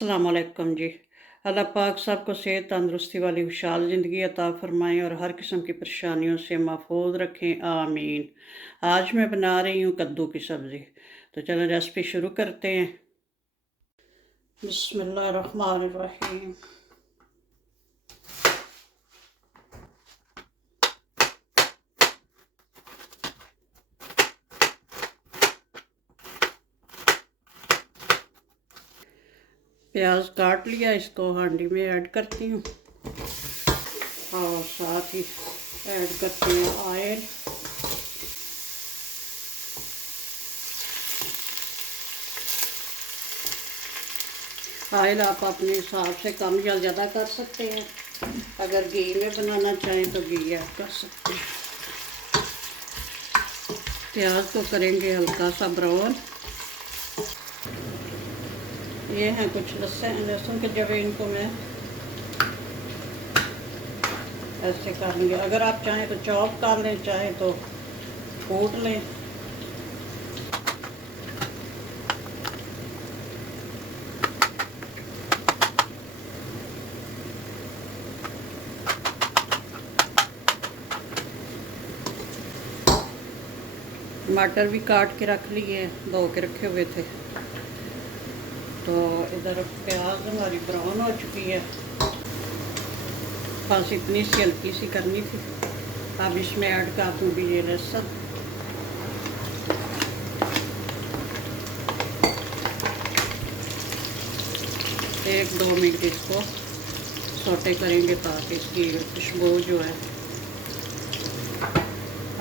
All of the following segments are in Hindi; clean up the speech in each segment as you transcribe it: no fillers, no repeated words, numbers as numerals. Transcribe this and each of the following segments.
अस्सलाम वालेकुम जी। अल्लाह पाक सबको सेहत तंदुरुस्ती वाली खुशहाल ज़िंदगी अता फ़रमाएँ और हर किस्म की परेशानियों से महफूज रखें, आमीन। आज मैं बना रही हूँ कद्दू की सब्ज़ी। तो चलो रेसिपी शुरू करते हैं। बिस्मिल्लाहिर्रहमानिर्रहीम। प्याज काट लिया, इसको हांडी में ऐड करती हूँ और साथ ही ऐड करते हैं ऑयल। ऑयल आप अपने हिसाब से कम या ज़्यादा कर सकते हैं। अगर घी में बनाना चाहें तो घी ऐड कर सकते हैं। प्याज को करेंगे हल्का सा ब्राउन। ये हैं कुछ लहसुन के जवे, इनको मैं ऐसे कर लेंगे। अगर आप चाहें तो चॉप कर लें, चाहें तो कूट लें। टमाटर भी काट के रख लिए, धो के रखे हुए थे। तो इधर प्याज हमारी ब्राउन हो चुकी है, बस इतनी सी हल्की सी करनी थी। अब इसमें ऐड कर दूँगी ये लहसुन। एक दो मिनट इसको सौटे करेंगे ताकि इसकी खुशबू जो है।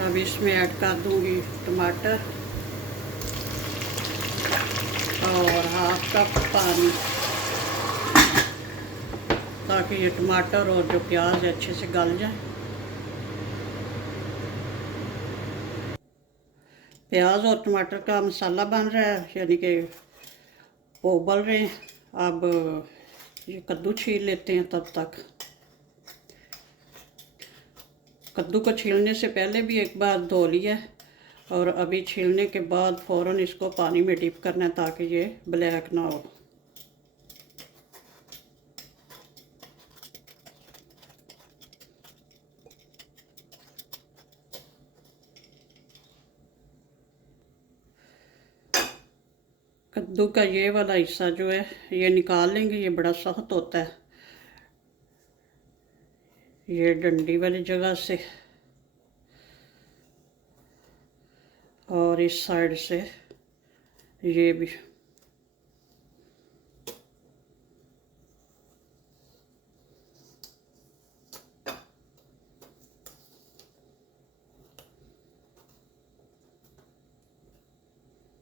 अब इसमें ऐड कर दूँगी टमाटर और हाफ कप पानी, ताकि ये टमाटर और जो प्याज है अच्छे से गल जाए। प्याज और टमाटर का मसाला बन रहा है, यानी कि वो उबल रहे हैं। अब ये कद्दू छील लेते हैं। तब तक कद्दू को छीलने से पहले भी एक बार धो लिया है और अभी छीलने के बाद फ़ौरन इसको पानी में डिप करना है ताकि ये ब्लैक ना हो। कद्दू का ये वाला हिस्सा जो है ये निकाल लेंगे, ये बड़ा सख्त होता है। ये डंडी वाली जगह से और इस साइड से ये भी।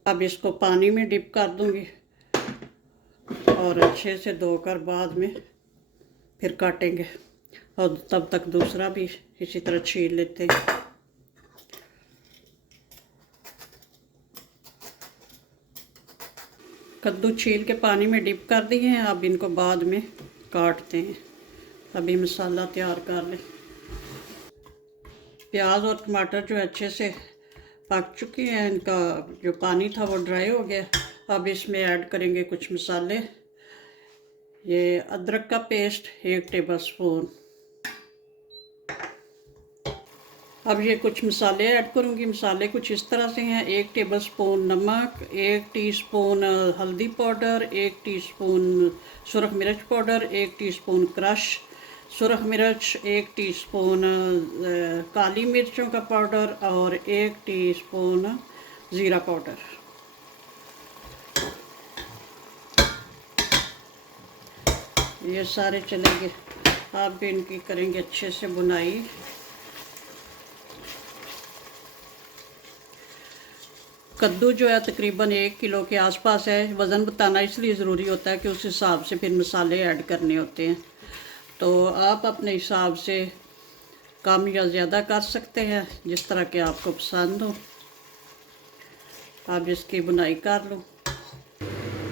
अब इसको पानी में डिप कर दूंगी और अच्छे से धोकर बाद में फिर काटेंगे। और तब तक दूसरा भी इसी तरह छील लेते हैं। कद्दू छील के पानी में डिप कर दिए हैं, अब इनको बाद में काटते हैं। अभी मसाला तैयार कर लें। प्याज और टमाटर जो अच्छे से पक चुके हैं, इनका जो पानी था वो ड्राई हो गया। अब इसमें ऐड करेंगे कुछ मसाले। ये अदरक का पेस्ट 1 टेबलस्पून। अब ये कुछ मसाले ऐड करूँगी। मसाले कुछ इस तरह से हैं: 1 टेबलस्पून नमक, 1 टीस्पून हल्दी पाउडर, 1 टीस्पून सुरख मिर्च पाउडर, 1 टीस्पून क्रश सुरख मिर्च, 1 टीस्पून काली मिर्चों का पाउडर और 1 टीस्पून ज़ीरा पाउडर। ये सारे चलेंगे। अब इनकी करेंगे अच्छे से बुनाई। कद्दू जो है तकरीबन 1 किलो के आसपास है। वज़न बताना इसलिए ज़रूरी होता है कि उस हिसाब से फिर मसाले ऐड करने होते हैं। तो आप अपने हिसाब से कम या ज़्यादा कर सकते हैं, जिस तरह के आपको पसंद हो। अब इसकी बुनाई कर लो।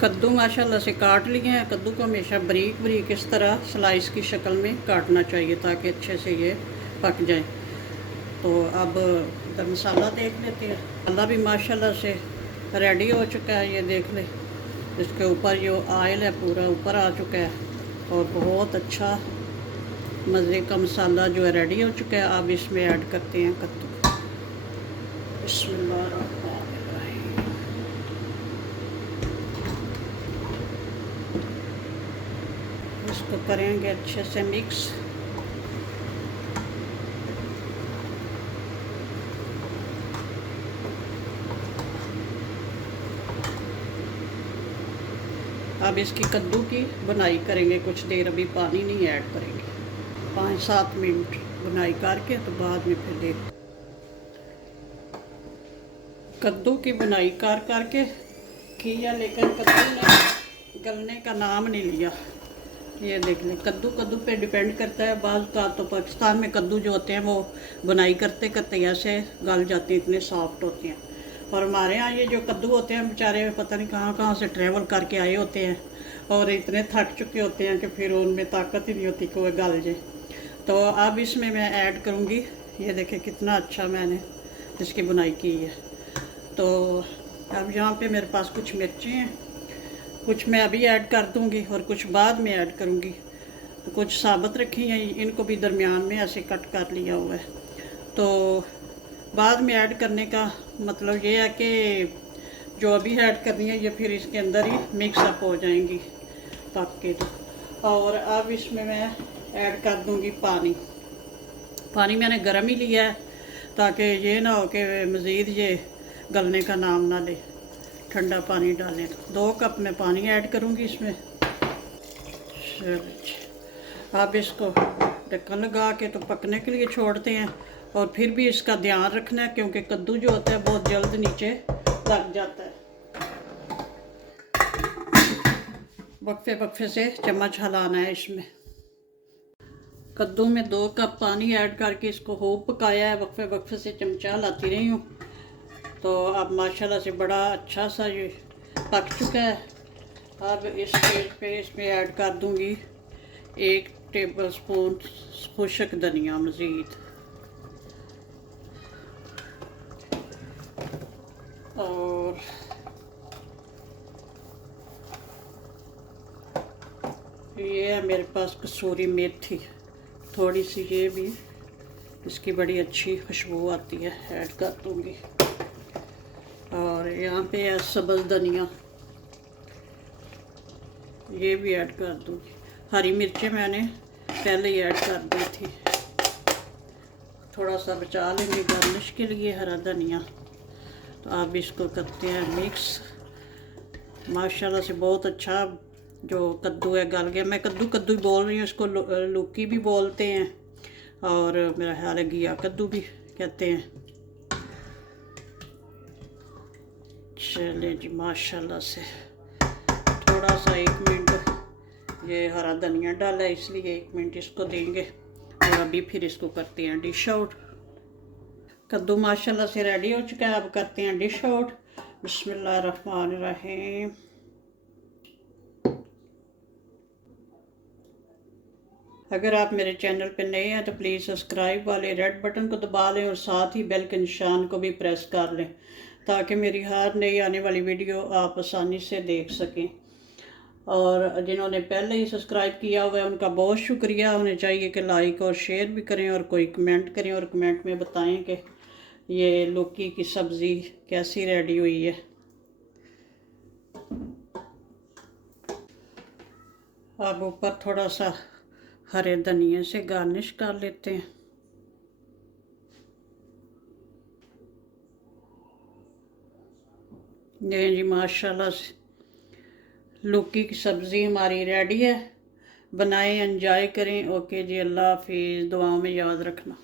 कद्दू माशाल्लाह से काट लिए हैं। कद्दू को हमेशा बारीक बारीक इस तरह स्लाइस की शक्ल में काटना चाहिए ताकि अच्छे से ये पक जाए। तो अब इधर मसाला देख लेते हैं। मसाला भी माशाल्लाह से रेडी हो चुका है, ये देख ले। इसके ऊपर जो ऑयल है पूरा ऊपर आ चुका है और बहुत अच्छा मज़े का मसाला जो है रेडी हो चुका है। अब इसमें ऐड करते हैं कद्दू। बिस्मिल्लाहिर्रहमानिर्रहीम। इसको करेंगे अच्छे से मिक्स। अब इसकी कद्दू की बुनाई करेंगे कुछ देर, अभी पानी नहीं ऐड करेंगे। 5-7 मिनट बुनाई करके तो बाद में फिर देख। कद्दू की बुनाई करके किया, लेकिन कद्दू ने गलने का नाम नहीं लिया। ये देख लें, कद्दू पे डिपेंड करता है। बाज़ का तो पाकिस्तान में कद्दू जो होते हैं वो बुनाई करते करते ऐसे गल जाते हैं, इतने सॉफ्ट होते हैं। और हमारे यहाँ ये जो कद्दू होते हैं बेचारे पता नहीं कहाँ कहाँ से ट्रैवल करके आए होते हैं और इतने थक चुके होते हैं कि फिर उनमें ताकत ही नहीं होती कि वह गल जाए। तो अब इसमें मैं ऐड करूँगी, ये देखें कितना अच्छा मैंने इसकी बुनाई की है। तो अब यहाँ पे मेरे पास कुछ मिर्चें हैं, कुछ मैं अभी ऐड कर दूँगी और कुछ बाद में ऐड करूँगी। तो कुछ साबुत रखी हैं, इनको भी दरमियान में ऐसे कट कर लिया हुआ है। तो बाद में ऐड करने का मतलब ये है कि जो अभी ऐड करनी है ये फिर इसके अंदर ही मिक्स अप हो जाएंगी पक के। और अब इसमें मैं ऐड कर दूँगी पानी। पानी मैंने गर्म ही लिया है ताकि ये ना हो कि मज़ीद ये गलने का नाम ना ले, ठंडा पानी डालें। 2 कप मैं पानी ऐड करूँगी इसमें। अब इसको ढक्कन लगा के तो पकने के लिए छोड़ते हैं। और फिर भी इसका ध्यान रखना है क्योंकि कद्दू जो होता है बहुत जल्द नीचे लग जाता है। वक्फे वक्फे से चम्मच हिलाना है इसमें। कद्दू में 2 कप पानी ऐड करके इसको खूब पकाया है, वक्फे वक्फे से चमचा हिलाती रही हूँ। तो अब माशाल्लाह से बड़ा अच्छा सा ये पक चुका है। अब इस स्टेज पे इसमें ऐड कर दूँगी 1 टेबल स्पून खुश्क धनिया मज़ीद। और ये है मेरे पास कसूरी मेथी, थोड़ी सी ये भी, इसकी बड़ी अच्छी खुशबू आती है, ऐड कर दूँगी। और यहाँ पे है सब्ज़ धनिया, ये भी ऐड कर दूँगी। हरी मिर्चें मैंने पहले ही ऐड कर दी थी, थोड़ा सा बचा लेंगे गार्निश के लिए हरा धनिया। तो अब इसको करते हैं मिक्स। माशाल्लाह से बहुत अच्छा जो कद्दू है गल गया। मैं कद्दू ही बोल रही हूँ, इसको लौकी भी बोलते हैं और मेरा ख्याल है घिया कद्दू भी कहते हैं। चले जी, माशाल्लाह से थोड़ा सा 1 मिनट ये हरा धनिया डाला है इसलिए 1 मिनट इसको देंगे और अभी फिर इसको करते हैं डिश आउट। कद्दू माशाल्लाह से रेडी हो चुका है, अब करते हैं डिश आउट। बिस्मिल्लाहिर्रहमानिर्रहीम। अगर आप मेरे चैनल पर नए हैं तो प्लीज़ सब्सक्राइब वाले रेड बटन को दबा लें और साथ ही बेल के निशान को भी प्रेस कर लें ताकि मेरी हर नई आने वाली वीडियो आप आसानी से देख सकें। और जिन्होंने पहले ही सब्सक्राइब किया हुआ है उनका बहुत शुक्रिया। उन्हें चाहिए कि लाइक और शेयर भी करें और कोई कमेंट करें और कमेंट में बताएं कि ये लौकी की सब्ज़ी कैसी रेडी हुई है। अब ऊपर थोड़ा सा हरे धनिए से गार्निश कर लेते हैं। ये जी माशाल्लाह से लौकी की सब्ज़ी हमारी रेडी है। बनाएं, एंजॉय करें। ओके जी, अल्लाह हाफिज़। दुआओं में याद रखना।